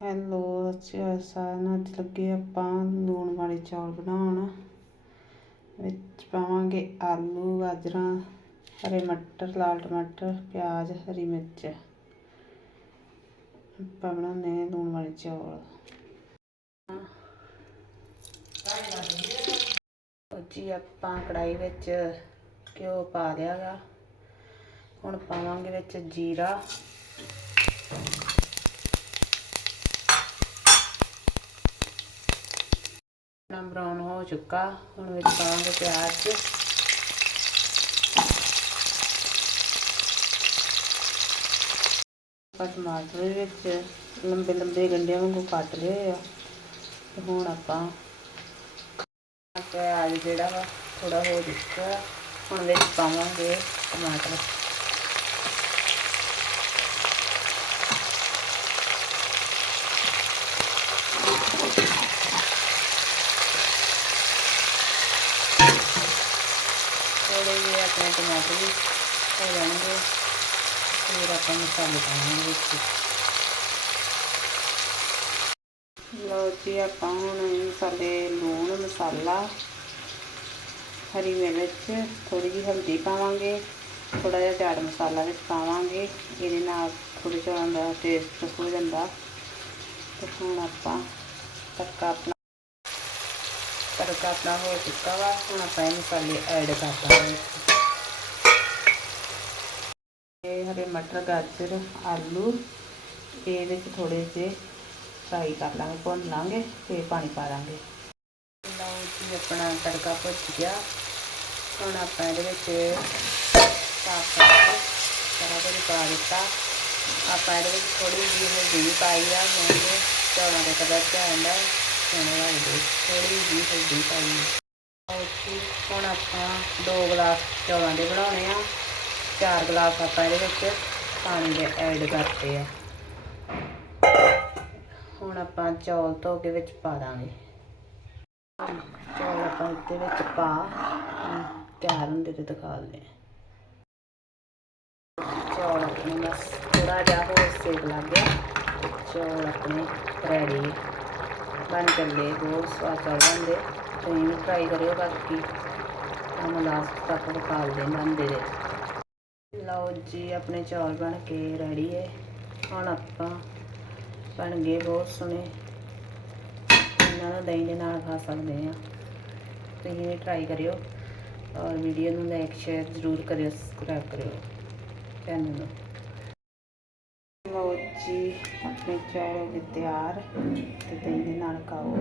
Hello ਸਤਿ ਅੱਛਾ ਸਾਰਿਆਂ ਨੂੰ। ਅੱਜ ਲੱਗੇ ਆਪਾਂ ਲੂਣ ਵਾਲੇ ਚੌਲ ਬਣਾਉਣ। ਵਿੱਚ ਪਾਵਾਂਗੇ ਆਲੂ, ਗਾਜਰਾਂ, ਹਰੇ ਮਟਰ, ਲਾਲ ਟਮਾਟਰ, ਪਿਆਜ਼, ਹਰੀ ਮਿਰਚ। ਆਪਾਂ ਬਣਾਉਂਦੇ ਹਾਂ ਲੂਣ ਵਾਲੇ ਚੌਲ। ਜੀ, ਆਪਾਂ ਕੜਾਈ ਵਿੱਚ ਘਿਓ ਪਾ ਲਿਆਗਾ ਹੁਣ ਪਾਵਾਂਗੇ ਵਿੱਚ ਜੀਰਾ। ਬਰਾਊਨ ਹੋ ਚੁੱਕਾ। ਹੁਣ ਵਿੱਚ ਪਾਵਾਂਗੇ ਪਿਆਜ਼। ਆਪਾਂ ਟਮਾਟਰ ਵਿੱਚ ਲੰਬੇ ਲੰਬੇ ਗੰਢਿਆਂ ਵਾਂਗੂ ਕੱਟ ਲਏ ਆ। ਤੇ ਹੁਣ ਆਪਾਂ ਪਿਆਜ਼ ਜਿਹੜਾ ਵਾ ਥੋੜਾ ਹੋ ਚੁੱਕਾ ਹੁਣ ਵਿੱਚ ਪਾਵਾਂਗੇ ਟਮਾਟਰ ਥੋੜੇ ਜਿਹੇ ਆਪਣੇ ਟਮਾਟਰ ਵੀ ਹੋ ਜਾਣਗੇ। ਫਿਰ ਆਪਾਂ ਮਸਾਲੇ ਪਾਵਾਂਗੇ ਵਿੱਚ। ਲਓ ਜੀ, ਆਪਾਂ ਹੁਣ ਮਸਾਲੇ ਲੂਣ ਮਸਾਲਾ, ਹਰੀ ਮਿਰਚ ਥੋੜੀ ਜਿਹੀ ਹਲਦੀ ਪਾਵਾਂਗੇ ਥੋੜਾ ਜਿਹਾ ਚਾਟ ਮਸਾਲਾ ਵਿੱਚ ਪਾਵਾਂਗੇ। ਇਹਦੇ ਨਾਲ ਥੋੜੇ ਚੌਲਾਂ ਦਾ ਟੇਸਟ ਹੋ ਜਾਂਦਾ। ਤੇ ਹੁਣ ਆਪਾਂ ਤੜਕਾ ਆਪਣਾ ਤੜਕਾ ਆਪਣਾ ਹੋ ਚੁੱਕਾ ਵਾ। ਹੁਣ ਆਪਾਂ ਇਹ ਮਸਾਲੇ ਐਡ ਕਰ ਦਾਂਗੇ ਇਹ ਹਰੇ ਮਟਰ, ਗਾਜਰ, ਆਲੂ ਇਹਦੇ ਵਿੱਚ ਥੋੜੇ ਜਿਹੇ ਫਰਾਈ ਕਰ ਲਾਂਗੇ, ਭੁੰਨ ਲਾਂਗੇ ਤੇ ਪਾਣੀ ਪਾ ਲਾਂਗੇ। ਲਓ ਜੀ, ਆਪਣਾ ਤੜਕਾ ਭੁੱਜ ਗਿਆ। ਹੁਣ ਆਪਾਂ ਇਹਦੇ ਵਿੱਚ ਸਾਫ਼ ਕਰਕੇ ਸਾਰਾ ਕੁਝ ਪਾ ਦਿੱਤਾ। ਆਪਾਂ ਇਹਦੇ ਵਿੱਚ ਥੋੜੀ ਜਿਹੀ ਹਲਦੀ ਵੀ ਪਾਈ ਆ ਕਿਉਂਕਿ ਚੌਲਾਂ ਦੇ ਕਲਰ ਚ ਆਉਂਦਾ ਸੋਹਣੇ ਥੋੜੀ ਜਿਹੀ ਹਲਦੀ ਪਾਈ ਜੀ, ਹੁਣ ਆਪਾਂ ਦੋ ਗਲਾਸ ਚੌਲਾਂ ਦੇ ਬਣਾਉਣੇ ਆ। ਚਾਰ ਗਲਾਸ ਆਪਾਂ ਇਹਦੇ ਵਿੱਚ ਪਾਣੀ ਦੇ ਐਡ ਕਰਤੇ ਆ। ਹੁਣ ਆਪਾਂ ਚੌਲ ਧੋ ਕੇ ਵਿੱਚ ਪਾ ਦਾਂਗੇ। ਚੌਲ ਆਪਾਂ ਇਹਦੇ ਵਿੱਚ ਪਾ ਤਿਆਰ ਹੁੰਦੇ ਤੇ ਦਿਖਾ ਦਿੰਦੇ ਚੌਲ ਆਪਣੇ ਬਸ ਥੋੜਾ ਜਿਹਾ ਹੋਰ ਸੇਕ ਲੱਗ ਗਿਆ। ਚੌਲ ਆਪਣੇ ਰੈਡੀ ਬਣ ਚੱਲੇ, ਬਹੁਤ ਸਵਾਦ ਚੌਲ ਬਣਦੇ। ਤੁਸੀਂ ਵੀ ਟਰਾਈ ਕਰਿਓ ਬਾਕੀ। ਤੁਹਾਨੂੰ ਲਾਸਟ ਤੱਕ ਦਿਖਾ ਦੇ ਬਣਦੇ ਦੇ। ਲਓ ਜੀ, ਆਪਣੇ ਚੌਲ ਬਣ ਕੇ ਰੈਡੀ ਹੈ ਹੁਣ ਆਪਾਂ ਬਣ ਗਏ ਬਹੁਤ ਸੋਹਣੇ। ਇਹਨਾਂ ਨੂੰ ਦਹੀਂ ਦੇ ਨਾਲ ਖਾ ਸਕਦੇ ਆ ਤੁਸੀਂ ਵੀ ਟਰਾਈ ਕਰਿਓ ਔਰ ਵੀਡੀਓ ਨੂੰ ਲਾਈਕ ਸ਼ੇਅਰ ਜ਼ਰੂਰ ਕਰਿਓ ਸਬਸਕ੍ਰਾਈਬ ਕਰਿਓ। ਚੈਨਲ ਨੂੰ ਲਓ ਜੀ, ਆਪਣੇ ਚੌਲ ਹੋ ਗਏ ਤਿਆਰ ਤੇ ਦਹੀਂ ਦੇ ਨਾਲ ਖਾਓ।